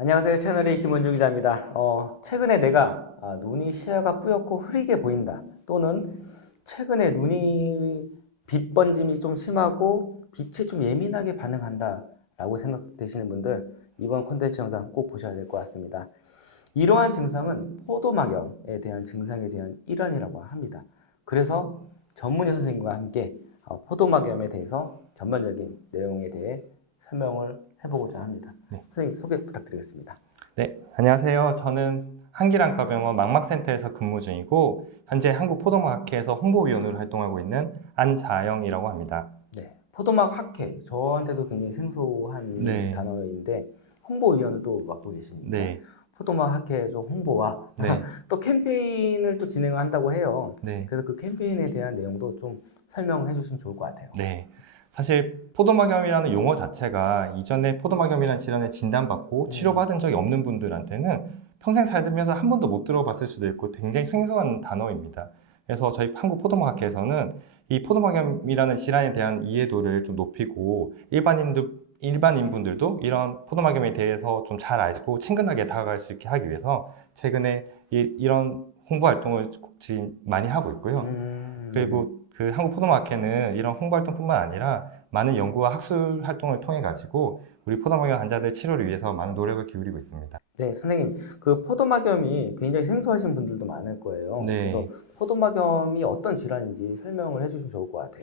안녕하세요. 채널의 김원중 기자입니다. 최근에 내가 눈이 시야가 뿌옇고 흐리게 보인다. 또는 최근에 눈이 빛 번짐이 좀 심하고 빛에 좀 예민하게 반응한다. 라고 생각되시는 분들 이번 콘텐츠 영상 꼭 보셔야 될 것 같습니다. 이러한 증상은 포도막염에 대한 증상에 대한 일환이라고 합니다. 그래서 전문의 선생님과 함께 포도막염에 대해서 전반적인 내용에 대해 설명을 해보고자 합니다. 네. 선생님 소개 부탁드리겠습니다. 네, 안녕하세요. 저는 한길안과병원 망막센터에서 근무 중이고 현재 한국포도막학회에서 홍보위원으로 활동하고 있는 안자영이라고 합니다. 네, 포도막 학회 저한테도 굉장히 생소한 네. 단어인데 홍보위원을 또 맡고 계십니다. 네, 포도막 학회 좀 홍보와 네, 또 캠페인을 또 진행한다고 해요. 네, 그래서 그 캠페인에 대한 내용도 좀 설명을 해주시면 좋을 것 같아요. 네. 사실 포도막염이라는 용어 자체가 이전에 포도막염이라는 질환에 진단받고 치료받은 적이 없는 분들한테는 평생 살면서 한 번도 못 들어봤을 수도 있고 굉장히 생소한 단어입니다. 그래서 저희 한국포도막학회에서는 이 포도막염이라는 질환에 대한 이해도를 좀 높이고 일반인분들도 이런 포도막염에 대해서 좀 잘 알고 친근하게 다가갈 수 있게 하기 위해서 최근에 이런 홍보 활동을 지금 많이 하고 있고요. 그리고 그 한국포도막학회는 이런 홍보 활동뿐만 아니라 많은 연구와 학술 활동을 통해 가지고 우리 포도막염 환자들 치료를 위해서 많은 노력을 기울이고 있습니다. 네, 선생님, 그 포도막염이 굉장히 생소하신 분들도 많을 거예요. 네. 그래서 포도막염이 어떤 질환인지 설명을 해주시면 좋을 것 같아요.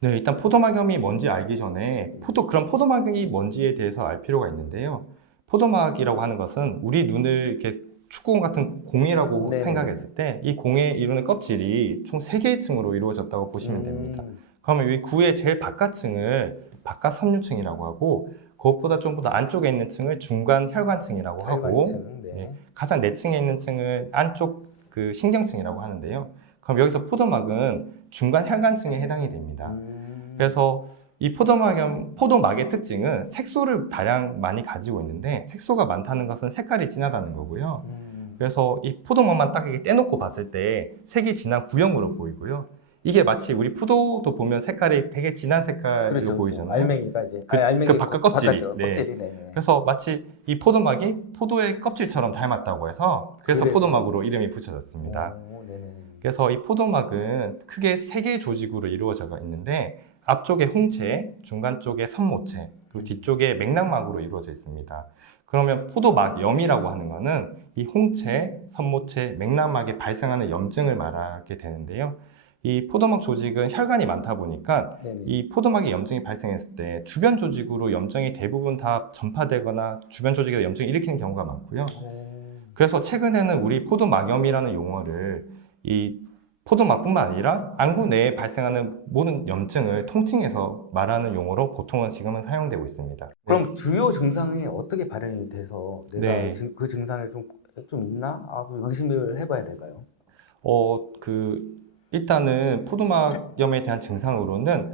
네, 일단 포도막염이 뭔지 알기 전에 그럼 포도막이 뭔지에 대해서 알 필요가 있는데요. 포도막이라고 하는 것은 우리 눈을 이렇게 축구공 같은 공이라고 네. 생각했을 때 이 공에 이루는 껍질이 총 3개의 층으로 이루어졌다고 보시면 됩니다. 그러면 이 구의 제일 바깥층을 바깥 섬유층이라고 하고 그것보다 좀 더 안쪽에 있는 층을 중간 혈관층이라고 하고 혈관층, 네. 네, 가장 내층에 있는 층을 안쪽 그 신경층이라고 하는데요. 그럼 여기서 포도막은 중간 혈관층에 해당이 됩니다. 그래서 이 포도막의 특징은 색소를 다량 많이 가지고 있는데 색소가 많다는 것은 색깔이 진하다는 거고요. 그래서 이 포도막만 딱 이렇게 떼놓고 봤을 때 색이 진한 구형으로 보이고요. 이게 마치 우리 포도도 보면 색깔이 되게 진한 색깔로 그렇죠. 보이잖아요. 알맹이가 이제 그 바깥 껍질이. 껍질이 네. 그래서 마치 이 포도막이 포도의 껍질처럼 닮았다고 해서 그래서 포도막으로 이름이 붙여졌습니다. 네네. 그래서 이 포도막은 크게 3개의 조직으로 이루어져 있는데 앞쪽에 홍채, 중간 쪽에 선모채, 그리고 뒤쪽에 맥락막으로 이루어져 있습니다. 그러면 포도막염이라고 하는 것은 이 홍채, 선모채, 맥락막에 발생하는 염증을 말하게 되는데요. 이 포도막 조직은 혈관이 많다 보니까 네네. 이 포도막에 염증이 발생했을 때 주변 조직으로 염증이 대부분 다 전파되거나 주변 조직에서 염증을 일으키는 경우가 많고요. 그래서 최근에는 우리 포도막염이라는 용어를 이 포도막뿐만 아니라 안구 내에 발생하는 모든 염증을 통칭해서 말하는 용어로 보통은 지금은 사용되고 있습니다. 그럼 주요 증상이 어떻게 발현이 돼서 내가 네. 그 증상이 좀 있나? 의심을 해봐야 될까요? 일단은 포도막염에 대한 증상으로는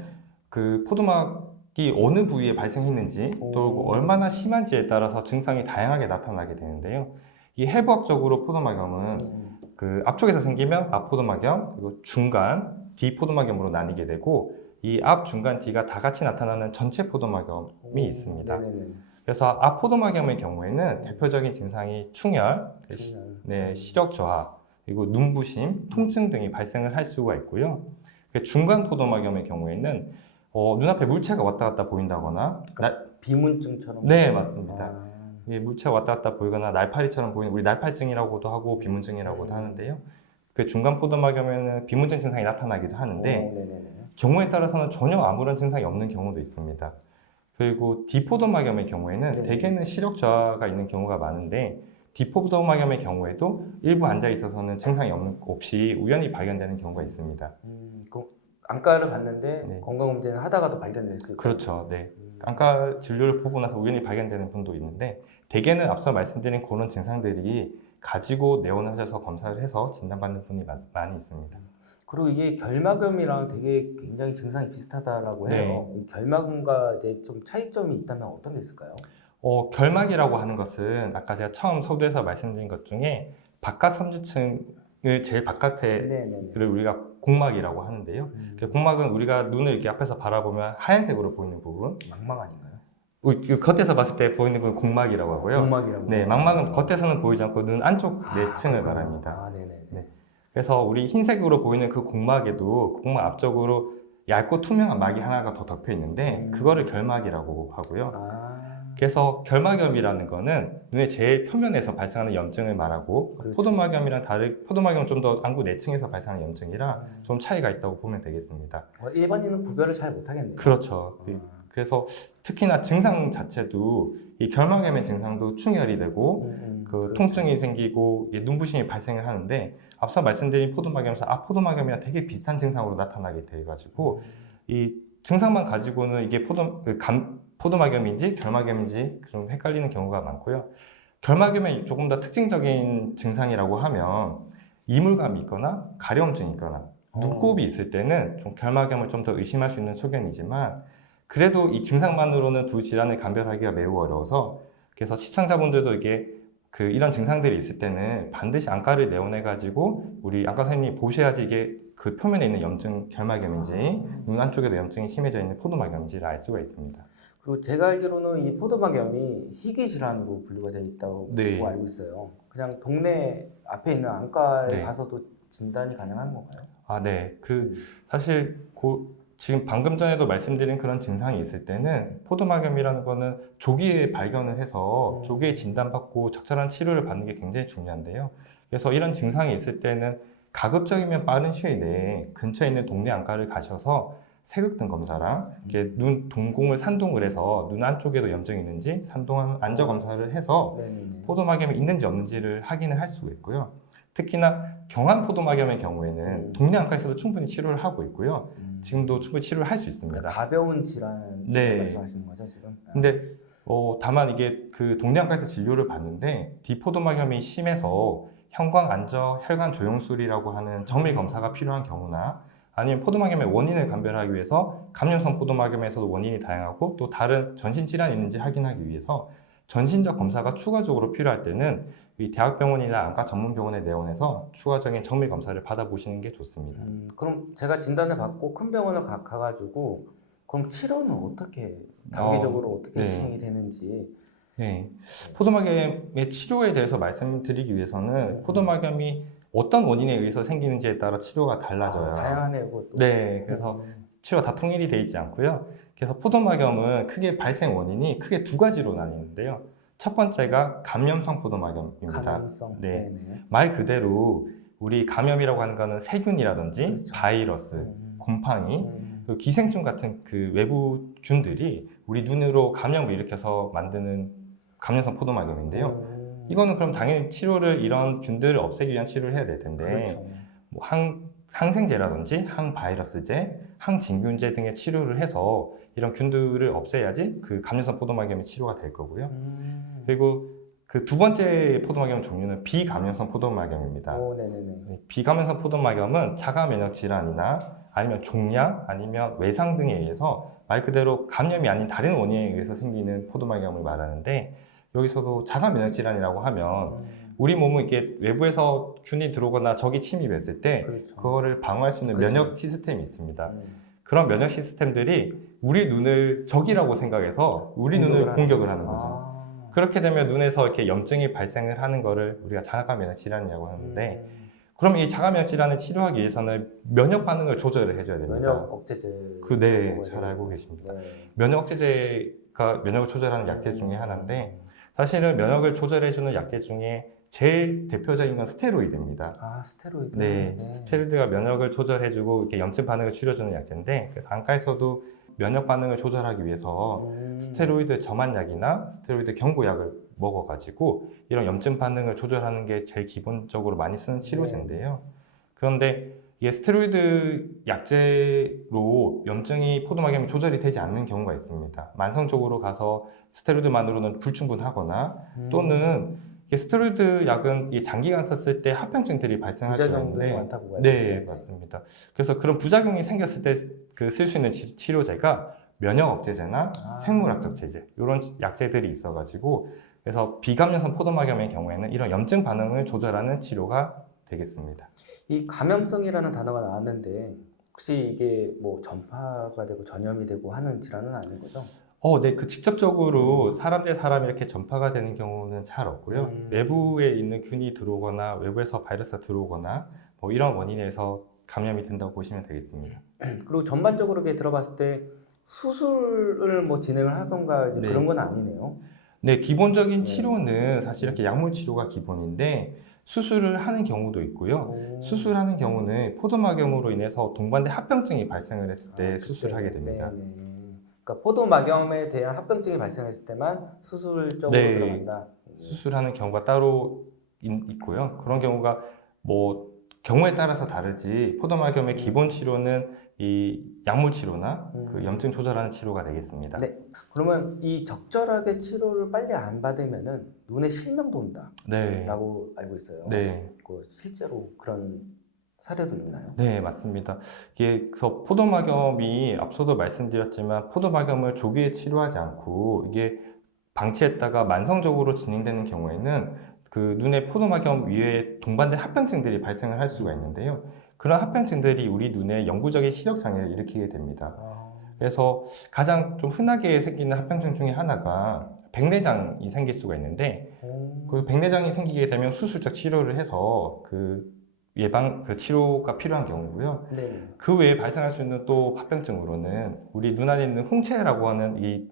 그 포도막이 어느 부위에 발생했는지 또 얼마나 심한지에 따라서 증상이 다양하게 나타나게 되는데요. 이 해부학적으로 포도막염은 그 앞쪽에서 생기면 앞포도막염, 그리고 중간, 뒤포도막염으로 나뉘게 되고 이 앞, 중간, 뒤가 다 같이 나타나는 전체 포도막염이 있습니다. 네네네. 그래서 앞포도막염의 경우에는 대표적인 증상이 충혈, 네, 시력 저하, 그리고 눈부심, 통증 등이 발생을 할 수가 있고요. 중간 포도막염의 경우에는 눈앞에 물체가 왔다 갔다 보인다거나 비문증처럼? 네, 맞습니다. 물체가 왔다 갔다 보이거나 날파리처럼 보이는 우리 날파증이라고도 하고 비문증이라고도 하는데요. 그 중간 포도막염에는 비문증 증상이 나타나기도 하는데 경우에 따라서는 전혀 아무런 증상이 없는 경우도 있습니다. 그리고 뒤포도막염의 경우에는 대개는 시력 저하가 있는 경우가 많은데 뒤포도막염의 경우에도 일부 환자에 있어서는 증상이 없이 우연히 발견되는 경우가 있습니다. 안과를 갔는데 건강검진을 하다가도 발견됐을 거예요? 그렇죠. 네. 안과 진료를 보고 나서 우연히 발견되는 분도 있는데 대개는 앞서 말씀드린 그런 증상들이 가지고 내원하셔서 검사를 해서 진단받는 분이 많이 있습니다. 그리고 이게 결막염이랑 굉장히 증상이 비슷하다라고 해요. 이 결막염과 이제 좀 차이점이 있다면 어떤 게 있을까요? 결막이라고 하는 것은 아까 제가 처음 서두에서 말씀드린 것 중에 바깥 섬유층을 제일 바깥에를 우리가 공막이라고 하는데요. 공막은 우리가 눈을 이렇게 앞에서 바라보면 하얀색으로 보이는 부분. 망막 아닌가요? 겉에서 봤을 때 보이는 건 곡막이라고 하고요. 망막이라고. 네, 망막은 겉에서는 보이지 않고 눈 안쪽 내층을 그렇구나. 말합니다. 네네. 네. 그래서 우리 흰색으로 보이는 그 곡막에도 그 곡막 앞쪽으로 얇고 투명한 막이 하나가 더 덮여 있는데 그거를 결막이라고 하고요. 아, 그래서 결막염이라는 거는 눈의 제일 표면에서 발생하는 염증을 말하고 그렇죠. 포도막염이랑 다른 포도막염은 좀 더 안구 내층에서 발생하는 염증이라 좀 차이가 있다고 보면 되겠습니다. 일반인은 구별을 잘 못하겠네요. 그렇죠. 아. 그래서 특히나 증상 자체도 이 결막염의 증상도 충혈이 되고 그 그렇죠. 통증이 생기고 이게 눈부심이 발생을 하는데 앞서 말씀드린 포도막염에서 포도막염이랑 되게 비슷한 증상으로 나타나게 돼가지고 이 증상만 가지고는 이게 포도막염인지 결막염인지 좀 헷갈리는 경우가 많고요. 결막염의 조금 더 특징적인 증상이라고 하면 이물감이 있거나 가려움증이 있거나 눈곱이 있을 때는 좀 결막염을 좀 더 의심할 수 있는 소견이지만 그래도 이 증상만으로는 두 질환을 감별하기가 매우 어려워서 그래서 시청자분들도 이게 이런 증상들이 있을 때는 반드시 안과를 내원해 가지고 우리 안과 선생님이 보셔야지 이게 그 표면에 있는 염증 결막염인지 눈 안쪽에도 염증이 심해져 있는 포도막염인지를 알 수가 있습니다. 그리고 제가 알기로는 이 포도막염이 희귀 질환으로 분류가 되어 있다고 네. 알고 있어요. 그냥 동네 앞에 있는 안과에 네. 가서도 진단이 가능한 건가요? 아, 네. 사실 지금 방금 전에도 말씀드린 그런 증상이 있을 때는 포도막염이라는 거는 조기에 발견을 해서 조기에 진단받고 적절한 치료를 받는 게 굉장히 중요한데요. 그래서 이런 증상이 있을 때는 가급적이면 빠른 시일 내에 근처에 있는 동네 안과를 가셔서 세극등 검사랑 이렇게 눈 동공을 산동을 해서 눈 안쪽에도 염증이 있는지 산동한 안저 검사를 해서 네네네. 포도막염이 있는지 없는지를 확인을 할 수가 있고요. 특히나 경한 포도막염의 경우에는 동네 안과에서도 충분히 치료를 하고 있고요. 지금도 충분히 치료를 할 수 있습니다. 그러니까 가벼운 질환 네. 말씀하시는 거죠 지금? 근데 다만 이게 동네 안과에서 진료를 받는데 디포도막염이 심해서 형광 안저 혈관 조영술이라고 하는 정밀 검사가 필요한 경우나 아니면 포도막염의 원인을 감별하기 위해서 감염성 포도막염에서도 원인이 다양하고 또 다른 전신 질환이 있는지 확인하기 위해서 전신적 검사가 추가적으로 필요할 때는 이 대학병원이나 안과 전문병원에 내원해서 추가적인 정밀 검사를 받아보시는 게 좋습니다. 그럼 제가 진단을 받고 큰 병원을 가가지고 그럼 치료는 어떻게 단기적으로 어떻게 네. 시행이 되는지? 네, 포도막염의 치료에 대해서 말씀드리기 위해서는 포도막염이 어떤 원인에 의해서 생기는지에 따라 치료가 달라져요. 다양하네요, 그것도. 네, 그래서 치료가 다 통일이 돼 있지 않고요. 그래서 포도막염은 크게 발생 원인이 크게 두 가지로 나뉘는데요. 첫 번째가 감염성 포도막염입니다. 감염성. 네. 네네. 말 그대로 우리 감염이라고 하는 거는 세균이라든지 그렇죠. 바이러스, 곰팡이, 그리고 기생충 같은 외부 균들이 우리 눈으로 감염을 일으켜서 만드는 감염성 포도막염인데요. 이거는 그럼 당연히 치료를 이런 균들을 없애기 위한 치료를 해야 될 텐데 그렇죠. 뭐 항생제라든지 항바이러스제, 항진균제 등의 치료를 해서 이런 균들을 없애야지 그 감염성 포도막염의 치료가 될 거고요. 그리고 그 두 번째 포도막염 종류는 비감염성 포도막염입니다. 네네네. 비감염성 포도막염은 자가 면역 질환이나 아니면 종양 아니면 외상 등에 의해서 말 그대로 감염이 아닌 다른 원인에 의해서 생기는 포도막염을 말하는데 여기서도 자가 면역 질환이라고 하면 우리 몸은 이게 외부에서 균이 들어오거나 적이 침입했을 때 그렇죠. 그거를 방어할 수 있는 그렇죠. 면역 시스템이 있습니다. 그런 면역 시스템들이 우리 눈을 적이라고 생각해서 우리 눈을 공격을 하는 거죠. 그렇게 되면 눈에서 이렇게 염증이 발생을 하는 거를 우리가 자가 면역 질환이라고 하는데 그럼 이 자가 면역 질환을 치료하기 위해서는 면역 반응을 조절을 해줘야 됩니다. 면역 억제제. 네, 잘 알고 계십니다. 네. 면역 억제제가 면역을 조절하는 약제 중에 하나인데 사실은 면역을 조절해주는 약제 중에 제일 대표적인 건 스테로이드입니다. 스테로이드. 네, 스테로이드가 면역을 조절해주고 이렇게 염증 반응을 줄여주는 약제인데 그래서 안과에서도 면역 반응을 조절하기 위해서 스테로이드 점안약이나 스테로이드 경구약을 먹어가지고 이런 염증 반응을 조절하는 게 제일 기본적으로 많이 쓰는 치료제인데요. 그런데 이게 스테로이드 약제로 염증이 포도막염이 조절이 되지 않는 경우가 있습니다. 만성적으로 가서 스테로이드만으로는 불충분하거나 또는 이게 스테로이드 약은 이 장기간 썼을 때 합병증들이 발생할 수 부작용도 있는데 많다고 알고 네, 있죠. 맞습니다. 그래서 그런 부작용이 생겼을 때 쓸 수 있는 치료제가 면역 억제제나 생물학적 제제 이런 약제들이 있어가지고 그래서 비감염성 포도막염의 경우에는 이런 염증 반응을 조절하는 치료가 되겠습니다. 이 감염성이라는 단어가 나왔는데 혹시 이게 뭐 전파가 되고 전염이 되고 하는 질환은 아닌 거죠? 네, 그 직접적으로 사람 대 사람 이렇게 전파가 되는 경우는 잘 없고요. 외부에 있는 균이 들어오거나 외부에서 바이러스가 들어오거나 뭐 이런 원인에서 감염이 된다고 보시면 되겠습니다. 그리고 전반적으로 이렇게 들어봤을 때 수술을 뭐 진행을 하던가 이제 네. 그런 건 아니네요. 네, 기본적인 네. 치료는 사실 이렇게 약물 치료가 기본인데 수술을 하는 경우도 있고요. 오. 수술하는 경우는 포도막염으로 인해서 동반된 합병증이 발생을 했을 때 그때, 수술하게 됩니다. 네네. 그러니까 포도막염에 대한 합병증이 발생했을 때만 수술적으로 네. 들어간다. 수술하는 경우가 따로 있고요. 그런 경우가 뭐 경우에 따라서 다르지 포도막염의 기본 치료는 이 약물 치료나 그 염증 조절하는 치료가 되겠습니다. 네. 그러면 이 적절하게 치료를 빨리 안 받으면은 눈에 실명도 온다라고 네. 알고 있어요. 네. 그 실제로 그런 사례도 있나요? 네, 맞습니다. 이게 그래서 포도막염이 앞서도 말씀드렸지만 포도막염을 조기에 치료하지 않고 이게 방치했다가 만성적으로 진행되는 경우에는 그 눈에 포도막염 위에 동반된 합병증들이 발생을 할 수가 있는데요. 그런 합병증들이 우리 눈에 영구적인 시력 장애를 일으키게 됩니다. 그래서 가장 좀 흔하게 생기는 합병증 중에 하나가 백내장이 생길 수가 있는데 그 백내장이 생기게 되면 수술적 치료를 해서 그 예방 그 치료가 필요한 경우고요. 네. 그 외에 발생할 수 있는 또 합병증으로는 우리 눈 안에 있는 홍채라고 하는 이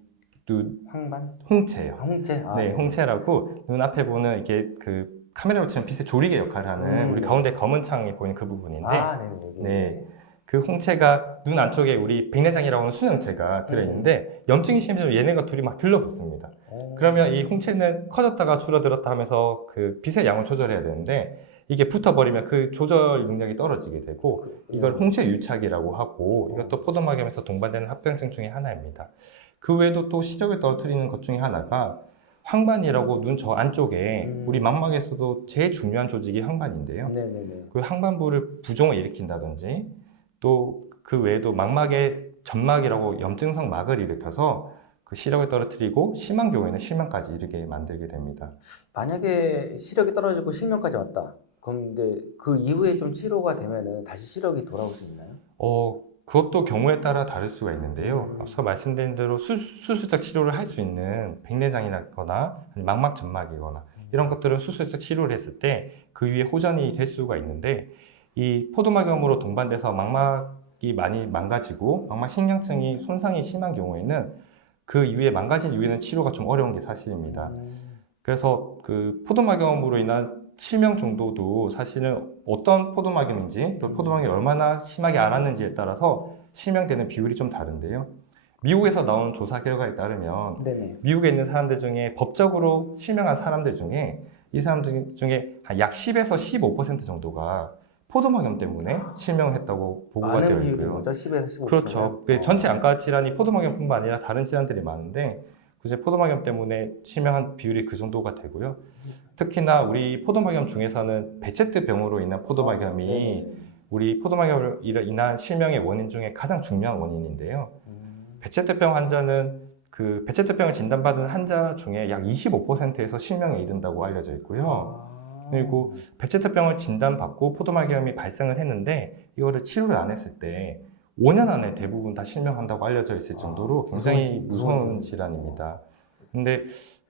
황반? 홍채예요. 홍채? 네, 홍채라고 눈 앞에 보는 이게 그 카메라로 치면 빛의 조리개 역할을 하는 우리 네. 가운데 검은 창이 보이는 그 부분인데 네네. 여기. 네. 그 홍채가 눈 안쪽에 우리 백내장이라고 하는 수정체가 들어있는데 염증이 심해지면 얘네가 둘이 막 들러붙습니다. 그러면 이 홍채는 커졌다가 줄어들었다 하면서 그 빛의 양을 조절해야 되는데 이게 붙어버리면 그 조절 능력이 떨어지게 되고 이걸 홍채 유착이라고 하고 이것도 포도막염에서 동반되는 합병증 중에 하나입니다. 그 외에도 또 시력을 떨어뜨리는 것 중에 하나가 황반이라고 눈 저 안쪽에 우리 망막에서도 제일 중요한 조직이 황반인데요. 네네네. 그 황반부를 부종을 일으킨다든지 또 그 외에도 망막에 점막이라고 염증성 막을 일으켜서 그 시력을 떨어뜨리고 심한 경우에는 실명까지 이르게 만들게 됩니다. 만약에 시력이 떨어지고 실명까지 왔다. 그런데 그 이후에 좀 치료가 되면은 다시 시력이 돌아올 수 있나요? 그것도 경우에 따라 다를 수가 있는데요. 앞서 말씀드린 대로 수술적 치료를 할 수 있는 백내장이거나 망막 점막이거나 이런 것들은 수술적 치료를 했을 때 그 위에 호전이 될 수가 있는데 이 포도막염으로 동반돼서 망막이 많이 망가지고 망막 신경층이 손상이 심한 경우에는 그 이후에 망가진 이후에는 치료가 좀 어려운 게 사실입니다. 그래서 그 포도막염으로 인한 실명 정도도 사실은 어떤 포도막염인지 또 포도막염이 얼마나 심하게 앓았는지에 따라서 실명되는 비율이 좀 다른데요. 미국에서 나온 조사 결과에 따르면 네네. 미국에 있는 사람들 중에 법적으로 실명한 사람들 중에 이 사람들 중에 약 10에서 15% 정도가 포도막염 때문에 실명을 했다고 보고가 되어 많은 비율인 있고요. 거죠? 10에서 15%. 그렇죠. 전체 안과 질환이 포도막염뿐만 아니라 다른 질환들이 많은데 이제 포도막염 때문에 실명한 비율이 그 정도가 되고요. 특히나 우리 포도막염 중에서는 베체트병으로 인한 포도막염이 우리 포도막염으로 인한 실명의 원인 중에 가장 중요한 원인인데요. 베체트병 환자는 그 베체트병을 진단받은 환자 중에 약 25%에서 실명에 이른다고 알려져 있고요. 그리고 베체트병을 진단받고 포도막염이 발생을 했는데 이거를 치료를 안 했을 때 5년 안에 대부분 다 실명한다고 알려져 있을 정도로 굉장히 무서운 질환입니다. 근데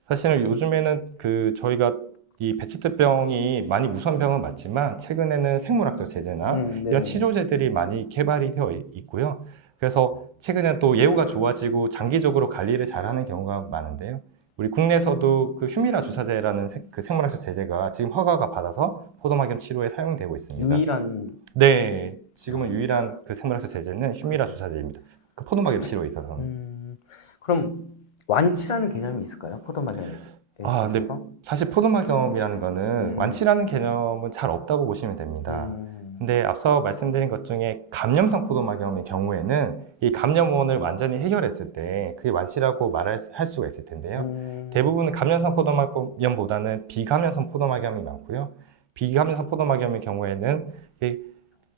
사실은 요즘에는 그 저희가 이 베체트병이 많이 무서운 병은 맞지만 최근에는 생물학적 제재나 이런 치료제들이 많이 개발이 되어 있고요. 그래서 최근에 또 예후가 좋아지고 장기적으로 관리를 잘하는 경우가 많은데요. 우리 국내에서도 그 휴미라 주사제라는 그 생물학적 제제가 지금 허가가 받아서 포도막염 치료에 사용되고 있습니다. 유일한. 네, 지금은 유일한 그 생물학적 제제는 휴미라 주사제입니다. 그 포도막염 치료에 있어서는. 그럼 완치라는 개념이 있을까요? 포도막염에 네. 있어서? 사실 포도막염이라는 거는 완치라는 개념은 잘 없다고 보시면 됩니다. 근데 앞서 말씀드린 것 중에 감염성 포도막염의 경우에는 이 감염원을 완전히 해결했을 때 그게 완치라고 할 수가 있을 텐데요. 대부분 감염성 포도막염보다는 비감염성 포도막염이 많고요. 비감염성 포도막염의 경우에는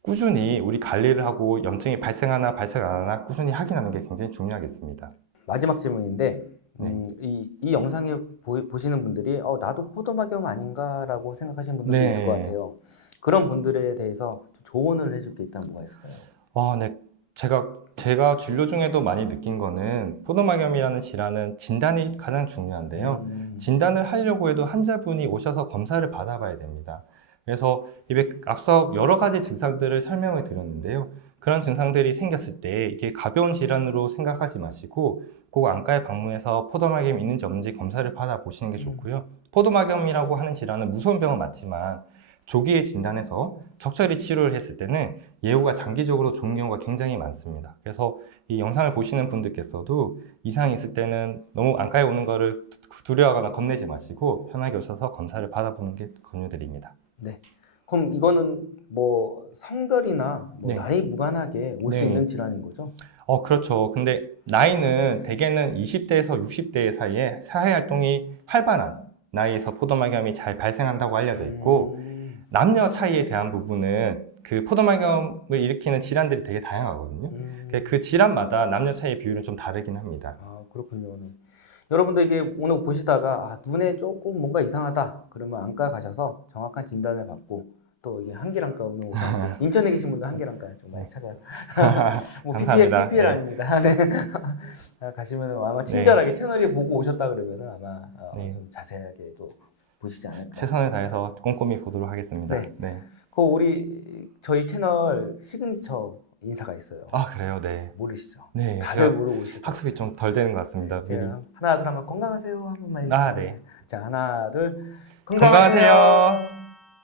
꾸준히 우리 관리를 하고 염증이 발생하나 발생 안 하나 꾸준히 확인하는 게 굉장히 중요하겠습니다. 마지막 질문인데 네. 이 영상을 보시는 분들이 나도 포도막염 아닌가라고 생각하시는 분들도 네. 있을 것 같아요. 그런 분들에 대해서 조언을 해줄 게 있다면 뭐가 있을까요? 네. 제가 진료 중에도 많이 느낀 거는 포도막염이라는 질환은 진단이 가장 중요한데요. 진단을 하려고 해도 환자분이 오셔서 검사를 받아봐야 됩니다. 그래서 앞서 여러 가지 증상들을 설명을 드렸는데요. 그런 증상들이 생겼을 때 이게 가벼운 질환으로 생각하지 마시고 꼭 안과에 방문해서 포도막염이 있는지 없는지 검사를 받아보시는 게 좋고요. 포도막염이라고 하는 질환은 무서운 병은 맞지만 조기에 진단해서 적절히 치료를 했을 때는 예후가 장기적으로 좋은 경우가 굉장히 많습니다. 그래서 이 영상을 보시는 분들께서도 이상이 있을 때는 너무 안과에 오는 거를 두려워하거나 겁내지 마시고 편하게 오셔서 검사를 받아보는 게 권유드립니다. 네. 그럼 이거는 뭐 성별이나 뭐 네. 나이 무관하게 올 수 네. 있는 질환인 거죠? 그렇죠. 근데 나이는 대개는 20대에서 60대 사이에 사회활동이 활발한 나이에서 포도막염이 잘 발생한다고 알려져 있고 남녀 차이에 대한 부분은 그 포도막염을 일으키는 질환들이 되게 다양하거든요. 그 질환마다 남녀 차이의 비율은 좀 다르긴 합니다. 아, 그렇군요. 네. 여러분들 이게 오늘 보시다가 눈에 조금 뭔가 이상하다 그러면 안과 가셔서 정확한 진단을 받고 또 이게 한길안과 오늘 오셨는데 인천에 계신 분들 한길안과 좀 많이 찾아요. 뭐 감사합니다. PPL 네. 아닙니다. 네. 가시면 아마 친절하게 채널에 보고 오셨다 그러면은 아마 네. 좀 자세하게 또 보시지 않을까. 최선을 다해서 꼼꼼히 보도록 하겠습니다. 네. 네. 저희 채널 시그니처 인사가 있어요. 아, 그래요? 네. 모르시죠? 네. 다들 모르고 계시죠? 학습이 좀 덜 되는 것 같습니다. 제가 하나 둘 하면 건강하세요 한 번만 해주세요. 아, 네. 자, 하나 둘 건강하세요.